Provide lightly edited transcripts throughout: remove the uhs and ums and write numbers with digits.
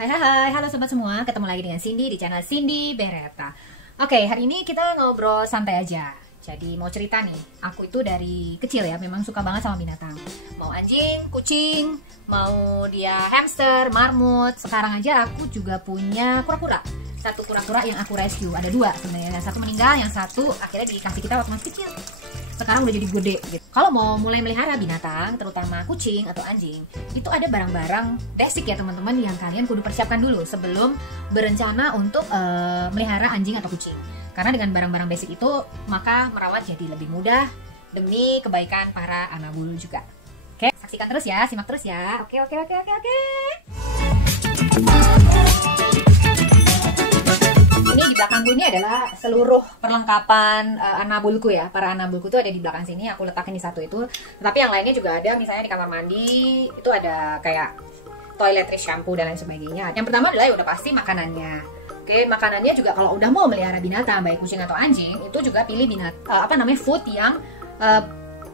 Hai, halo sobat semua, ketemu lagi dengan Cindy di channel Cindy Beretta. Oke, hari ini kita ngobrol santai aja. Jadi mau cerita nih, aku itu dari kecil ya memang suka banget sama binatang. Mau anjing, kucing, mau dia hamster, marmut. Sekarang aja aku juga punya kura-kura. Satu kura-kura yang aku rescue, ada dua sebenarnya. Yang satu meninggal, yang satu akhirnya dikasih kita waktu masih kecil. Sekarang udah jadi gede gitu. Kalau mau mulai melihara binatang, terutama kucing atau anjing, itu ada barang-barang basic ya teman-teman yang kalian kudu persiapkan dulu sebelum berencana untuk melihara anjing atau kucing. Karena dengan barang-barang basic itu, maka merawat jadi lebih mudah demi kebaikan para anabul juga. Oke, saksikan terus ya, simak terus ya. Oke. Ini di belakangku ini adalah seluruh perlengkapan anabulku ya. Para anabulku itu ada di belakang sini, aku letakin di satu itu. Tapi yang lainnya juga ada, misalnya di kamar mandi itu ada kayak toiletries, shampoo dan lain sebagainya. Yang pertama adalah ya udah pasti makanannya. Oke, makanannya juga kalau udah mau melihara binatang baik kucing atau anjing, itu juga pilih food yang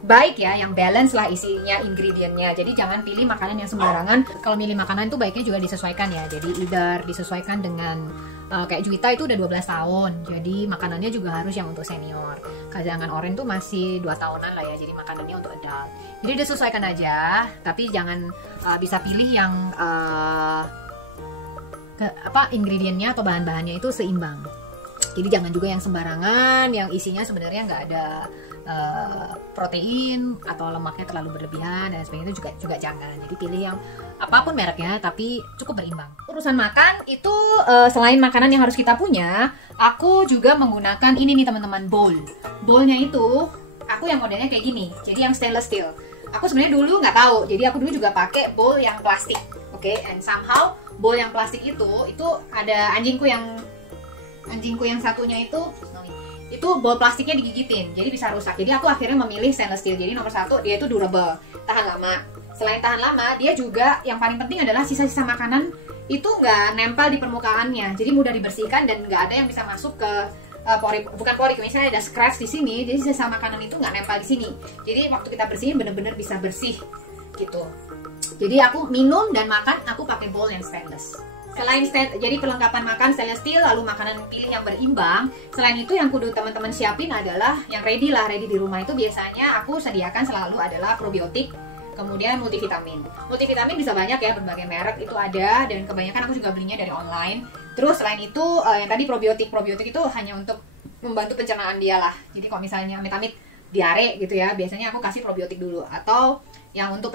baik ya, yang balance lah isinya, ingredientnya. Jadi jangan pilih makanan yang sembarangan. Kalau milih makanan itu baiknya juga disesuaikan ya. Jadi either disesuaikan dengan kayak Juwita itu udah 12 tahun. Jadi makanannya juga harus yang untuk senior. Sedangkan Oren tuh masih 2 tahunan lah ya. Jadi makanannya untuk adult. Jadi disesuaikan aja, tapi jangan bisa pilih yang ingredientnya atau bahan-bahannya itu seimbang. Jadi jangan juga yang sembarangan, yang isinya sebenarnya nggak ada protein atau lemaknya terlalu berlebihan dan sebagainya, itu juga jangan. Jadi pilih yang apapun mereknya tapi cukup berimbang. Urusan makan itu selain makanan yang harus kita punya, aku juga menggunakan ini nih teman-teman, bowl. Bowlnya itu aku yang modelnya kayak gini, jadi yang stainless steel. Aku sebenarnya dulu nggak tahu, jadi aku dulu juga pakai bowl yang plastik. Oke, and somehow bowl yang plastik itu ada anjingku yang satunya itu bowl plastiknya digigitin, jadi bisa rusak. Jadi aku akhirnya memilih stainless steel. Jadi nomor satu, dia itu durable, tahan lama. Selain tahan lama, dia juga yang paling penting adalah sisa-sisa makanan itu nggak nempel di permukaannya, jadi mudah dibersihkan dan nggak ada yang bisa masuk ke pori, misalnya ada scratch di sini, jadi sisa makanan itu nggak nempel di sini. Jadi waktu kita bersihin bener-bener bisa bersih gitu. Jadi aku minum dan makan aku pakai bowl yang stainless. Jadi perlengkapan makan stainless steel, lalu makanan pilih yang berimbang. Selain itu yang kudu teman-teman siapin adalah yang ready di rumah. Itu biasanya aku sediakan selalu adalah probiotik, kemudian multivitamin. Multivitamin bisa banyak ya, berbagai merek itu ada, dan kebanyakan aku juga belinya dari online. Terus selain itu yang tadi probiotik itu hanya untuk membantu pencernaan dia lah. Jadi kalau misalnya amit-amit diare gitu ya, biasanya aku kasih probiotik dulu, atau yang untuk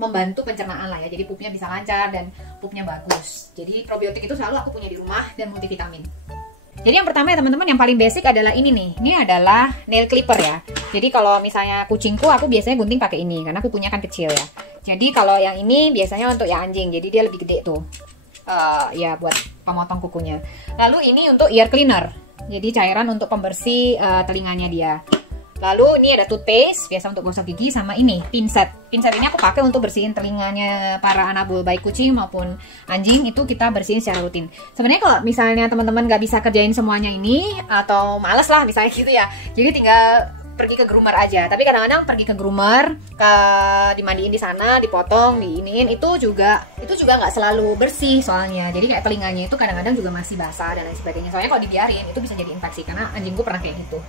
membantu pencernaan lah ya, jadi pupnya bisa lancar dan pupnya bagus. Jadi probiotik itu selalu aku punya di rumah, dan multivitamin. Jadi yang pertama ya teman-teman, yang paling basic adalah ini nih. Ini adalah nail clipper ya. Jadi kalau misalnya kucingku, aku biasanya gunting pakai ini karena kukunya kan kecil ya. Jadi kalau yang ini biasanya untuk ya anjing, jadi dia lebih gede tuh. Ya buat pemotong kukunya. Lalu ini untuk ear cleaner. Jadi cairan untuk pembersih telinganya dia. Lalu ini ada toothpaste, biasa untuk gosok gigi, sama ini pinset. Pinset ini aku pakai untuk bersihin telinganya para anabul, baik kucing maupun anjing, itu kita bersihin secara rutin. Sebenarnya kalau misalnya teman-teman nggak bisa kerjain semuanya ini, atau males lah misalnya gitu ya, jadi tinggal pergi ke groomer aja. Tapi kadang-kadang pergi ke groomer, dimandiin di sana, dipotong, diiniin, itu juga nggak selalu bersih soalnya. Jadi kayak telinganya itu kadang-kadang juga masih basah dan lain sebagainya. Soalnya kalau dibiarin itu bisa jadi infeksi, karena anjingku pernah kayak gitu.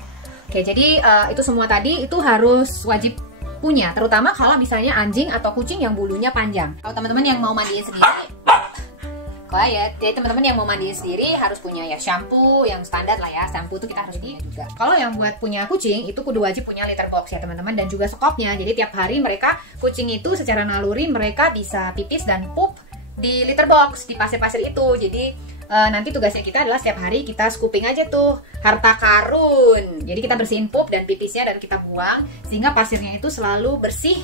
Oke, jadi itu semua tadi itu harus wajib punya, terutama kalau misalnya anjing atau kucing yang bulunya panjang. Kalau teman-teman yang mau mandiin sendiri, quiet. Jadi teman-teman yang mau mandiin sendiri harus punya ya shampoo yang standar lah ya. Shampoo itu kita harus punya juga. Kalau yang buat punya kucing itu kudu wajib punya litter box ya teman-teman, dan juga skopnya. Jadi tiap hari kucing itu secara naluri mereka bisa pipis dan pup di litter box, di pasir-pasir itu. Jadi nanti tugasnya kita adalah setiap hari kita scooping aja tuh, harta karun. Jadi kita bersihin pup dan pipisnya dan kita buang, sehingga pasirnya itu selalu bersih.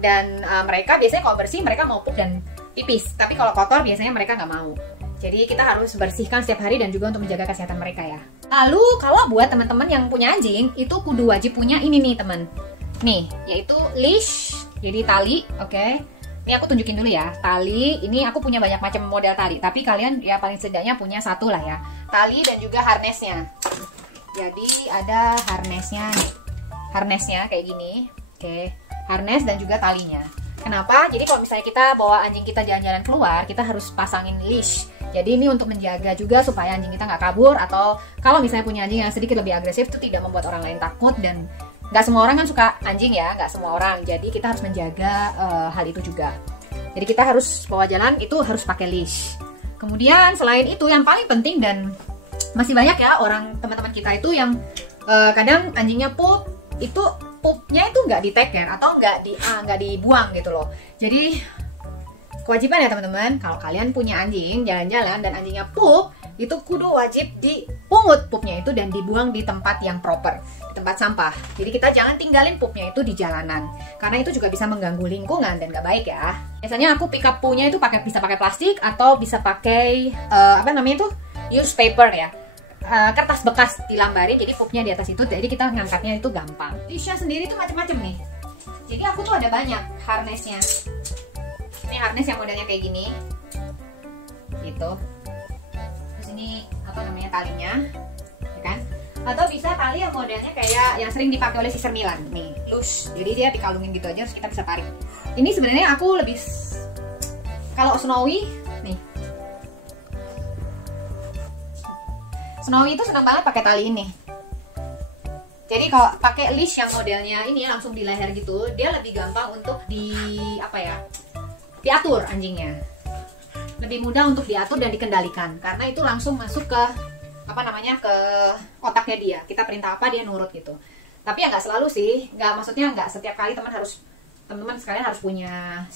Dan mereka biasanya kalau bersih mereka mau pup dan pipis, tapi kalau kotor biasanya mereka nggak mau. Jadi kita harus bersihkan setiap hari dan juga untuk menjaga kesehatan mereka ya. Lalu kalau buat teman-teman yang punya anjing, itu kudu wajib punya ini nih teman. Nih, yaitu leash, jadi tali, oke. Ini aku tunjukin dulu ya, tali. Ini aku punya banyak macam model tali, tapi kalian ya paling setidaknya punya satu lah ya. Tali dan juga harnessnya. Jadi ada harnessnya nih. Harnessnya kayak gini, oke. Harness dan juga talinya. Kenapa? Jadi kalau misalnya kita bawa anjing kita jalan-jalan keluar, kita harus pasangin leash. Jadi ini untuk menjaga juga supaya anjing kita nggak kabur, atau kalau misalnya punya anjing yang sedikit lebih agresif itu tidak membuat orang lain takut. Dan nggak semua orang kan suka anjing ya, nggak semua orang. Jadi kita harus menjaga hal itu juga. Jadi kita harus bawa jalan itu harus pakai leash. Kemudian selain itu yang paling penting, dan masih banyak ya orang teman-teman kita itu yang kadang anjingnya pup, itu pupnya itu nggak di take care atau nggak dibuang gitu loh. Jadi kewajiban ya teman-teman, kalau kalian punya anjing jalan-jalan dan anjingnya pup, itu kudu wajib dipungut pupnya itu dan dibuang di tempat yang proper, di tempat sampah. Jadi kita jangan tinggalin pupnya itu di jalanan, karena itu juga bisa mengganggu lingkungan dan nggak baik ya. Biasanya aku pick up punya itu bisa pakai plastik atau bisa pakai apa namanya itu, newspaper ya. Kertas bekas dilambarin, jadi pupnya di atas itu, jadi kita ngangkatnya itu gampang. Leashnya sendiri tuh macam-macam nih. Jadi aku tuh ada banyak harnessnya. Ini harness yang modelnya kayak gini, gitu. Terus ini apa namanya, talinya, ya kan? Atau bisa tali yang modelnya kayak yang sering dipakai oleh Sister Milan, nih, loose. Jadi dia dikalungin gitu aja, terus kita bisa tarik. Ini sebenarnya aku lebih, kalau Snowy, nih. Snowy itu senang banget pakai tali ini. Jadi kalau pakai leash yang modelnya ini langsung di leher gitu, dia lebih gampang untuk diatur anjingnya. Lebih mudah untuk diatur dan dikendalikan karena itu langsung masuk ke ke otaknya dia. Kita perintah apa dia nurut gitu. Tapi ya nggak selalu sih, maksudnya nggak setiap kali teman-teman sekalian harus punya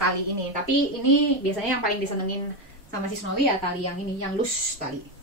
tali ini. Tapi ini biasanya yang paling disenengin sama si Snowy ya tali yang ini, yang loose tali.